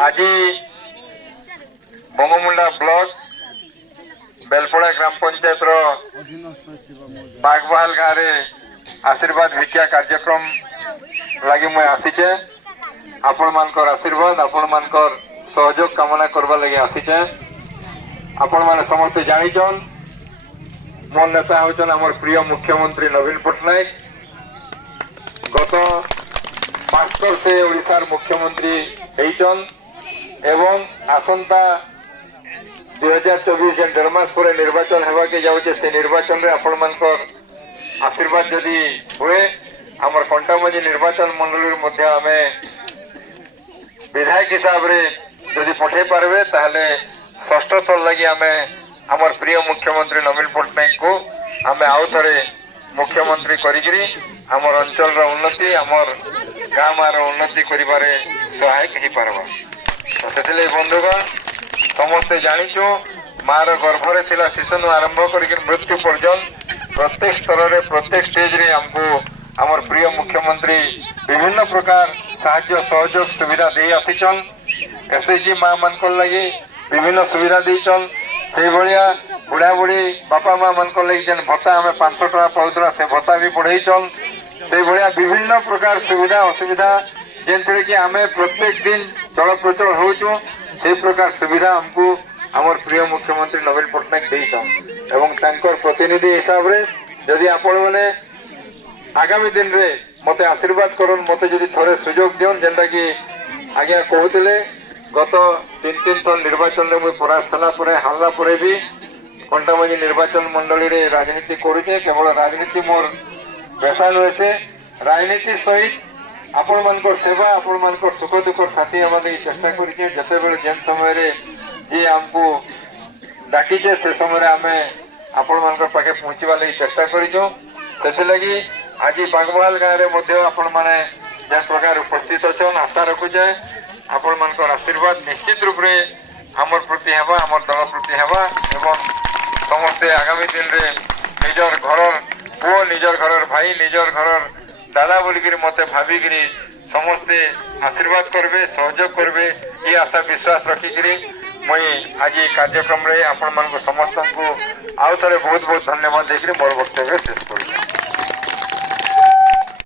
आज बंगमुंडा ब्लॉक बेलपड़ा ग्राम पंचायत बागबहाल गाँव में आशीर्वाद भिक्षा कार्यक्रम लगी मुझे आसीचे आपण मानकर आशीर्वाद आपण मानकर सहयोग कामना करवा लगी आसीचे। आपण माने समस्ते जानिछन मोर नेता होचन हमर प्रिय मुख्यमंत्री नवीन पट्टनायक। गत 5 वर्ष से ओडिशार मुख्यमंत्री होइछन एवं आसंता 2024 जेन 1.5 मास पर निर्वाचन हेबा के जाउछे से निर्वाचन रे आपण मानकर आशीर्वाद जदि हुए हमर कंटामंजी निर्वाचन मंडली मध्य आमे विधायक हिसाब रे जदि पठे पारबे ताहले षष्ठ थर लगी आमे हमर प्रिय मुख्यमंत्री नवीन पट्टनायक को आमे आउ थरे मुख्यमंत्री करिकरी हमर अंचल रा उन्नति हमर गाँव मार उन्नति करिबारे सहायक ही पारबा। सेथिले बंधुगण समस्ते जानिछु मार गर्भरे थिला शिशु आरंभ करिक मृत्यु पर्यंत प्रत्येक स्तर रे प्रत्येक स्टेज रे हमको हमर प्रिय मुख्यमंत्री विभिन्न प्रकार साहाय्य सहयोग सुविधा दे आसीचन। एसएचजी माँ मानकर लगी विभिन्न सुविधा देचन से भाया बुढ़ा बुढ़ी बापा माँ मानकर लगी जेन भत्ता हमें 500 टका पाउतरा से भत्ता भी बढ़ेचन से भाया विभिन्न प्रकार सुविधा असुविधा जेन कि आमे प्रत्येक दिन चल प्रचल होचु से प्रकार सुविधा हमको हमर प्रिय मुख्यमंत्री नवीन पट्टनायक देइछन एवं तांकर प्रतिनिधि हिसाब रे यदि आपण माने आगामी दिन रे मते आशीर्वाद करन मते जदि थोड़े सुजोग दियन जेंटा कि आज्ञा कहूतिले गत 3 थर निर्वाचन रे मुई परास्त होला परे हारला परे भी कंटामंजी निर्वाचन मंडली रे राजनीति करूचे। केवल राजनीति मोर पेशा नुहे से राजनीति सहित आपण मानकर सेवा आपण मानकर सुख दुख साथी हवा लगी चेष्टा करिके जते बेले जेन समय रे जी हमको डाकीचे से समय आमे आपण मानकर पाखे पहुंचवा लगी चेष्टा करिचो। सेति लगी आज बागबहाल गाँव रे मध्य आपण माने जेन प्रकार उपस्थित अछन आशा रखुचे आपण मानकर आशीर्वाद निश्चित रूप रे हमर प्रति हेबा हमर दल प्रति हेबा एवं समस्ते आगामी दिन रे निजर घरर पुओ निजर घरर भाई निजर घरर दादा बोलिकी मते भाविकी समस्ते आशीर्वाद करबे सहयोग करबे ये आशा विश्वास रखिकी मुई आज कार्यक्रम रे आपण मानक समस्त को आउ थे बहुत बहुत धन्यवाद देकर मोर वक्तव्य शेष कर।